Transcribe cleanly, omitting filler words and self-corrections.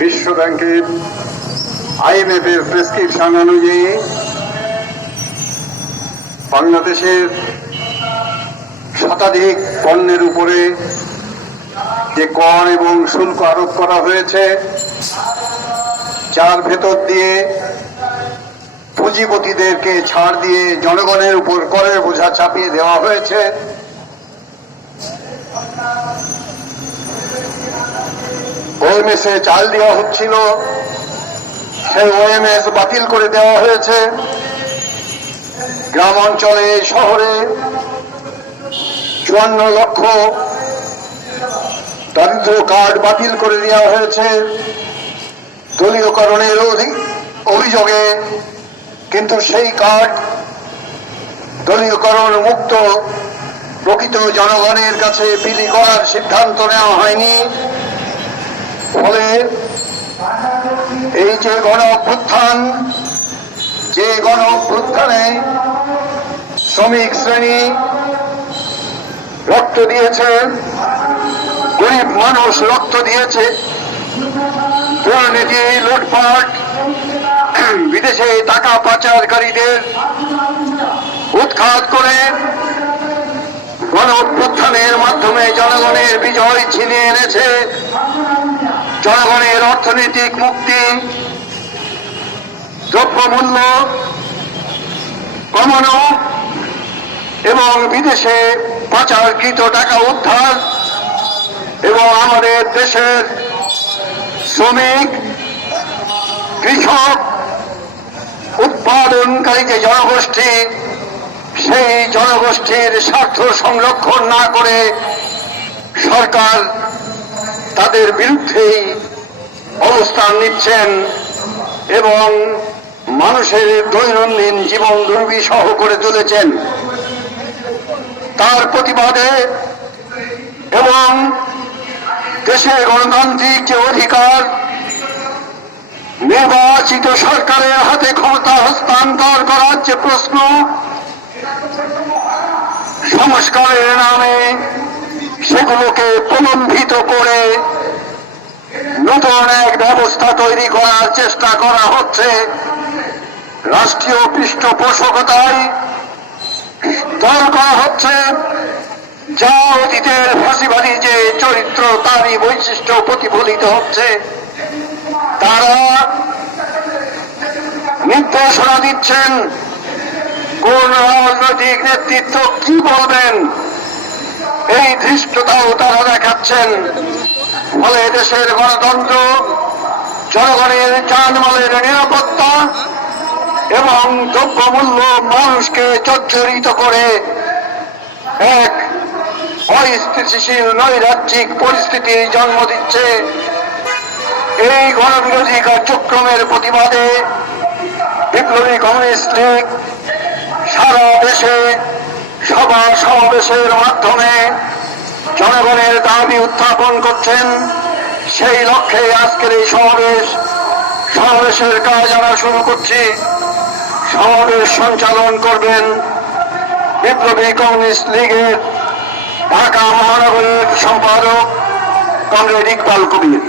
বিশ্ব ব্যাংকের IMF এর প্রেসক্রিপশন অনুযায়ী বাংলাদেশের শতাধিক পণ্যের উপরে যে কর এবং শুল্ক আরোপ করা হয়েছে, যার ভেতর দিয়ে পুঁজিপতিদেরকে ছাড় দিয়ে জনগণের উপর করের বোঝা চাপিয়ে দেওয়া হয়েছে। OMS এ চাল দেওয়া হচ্ছিল, সেই OMS বাতিল করে দেওয়া হয়েছে। গ্রাম অঞ্চলে, শহরে 54 লক্ষ দারিদ্র কার্ড বাতিল করে দেওয়া হয়েছে দলীয়করণের অভিযোগে, কিন্তু সেই কার্ড দলীয়করণ মুক্ত প্রকৃত জনগণের কাছে বিলি করার সিদ্ধান্ত নেওয়া হয়নি। ফলে এই যে গণ অভ্যুত্থানে শ্রমিক শ্রেণী রক্ত দিয়েছে, গরিব মানুষ রক্ত দিয়েছে, দুর্নীতি, লুটপাট, বিদেশে টাকা পাচারকারীদের উৎখাত করে গণ অভ্যুত্থানের মাধ্যমে জনগণের বিজয় ছিনিয়ে এনেছে। জনগণের অর্থনৈতিক মুক্তি, দ্রব্যমূল্য কমানো এবং বিদেশে পাচারকৃত টাকা উদ্ধার, এবং আমাদের দেশের শ্রমিক, কৃষক, উৎপাদনকারী যে জনগোষ্ঠী, সেই জনগোষ্ঠীর স্বার্থ সংরক্ষণ না করে সরকার তাদের বিরুদ্ধেই অবস্থান নিচ্ছেন এবং মানুষের দৈনন্দিন জীবন দুর্বিষহ করে তুলেছেন। তার প্রতিবাদে এবং দেশের গণতান্ত্রিক যে অধিকার, নির্বাচিত সরকারের হাতে ক্ষমতা হস্তান্তর করার যে প্রশ্ন, সংস্কারের নামে সেগুলোকে প্রলম্বিত করে নতুন এক ব্যবস্থা তৈরি করার চেষ্টা করা হচ্ছে। রাষ্ট্রীয় পৃষ্ঠপোষকতায় দল করা হচ্ছে, যা অতীতের ফাঁসিবাদী যে চরিত্র তারই বৈশিষ্ট্য প্রতিফলিত হচ্ছে। তারা নির্দেশনা দিচ্ছেন কোন রাজনৈতিক নেতৃত্ব কি বলবেন, এই ধৃষ্টতাও তারা দেখাচ্ছেন। ফলে দেশের গণতন্ত্র, জনগণের জানমালের নিরাপত্তা এবং দ্রব্যমূল্য মানুষকে জর্জরিত করে এক অস্থিতিশীল নৈরাজ্যিক পরিস্থিতির জন্ম দিচ্ছে। এই গণবিরোধী কার্যক্রমের প্রতিবাদে বিপ্লবী কমিউনিস্ট লীগ সারা দেশে সভা সমাবেশের মাধ্যমে জনগণের দাবি উত্থাপন করছেন। সেই লক্ষ্যে আজকের এই সমাবেশের কাজ আমরা শুরু করছি। সমাবেশ সঞ্চালন করবেন বিপ্লবী কমিউনিস্ট লীগের ঢাকা মহানগরীর সম্পাদক কমরেড ইকবাল কবির।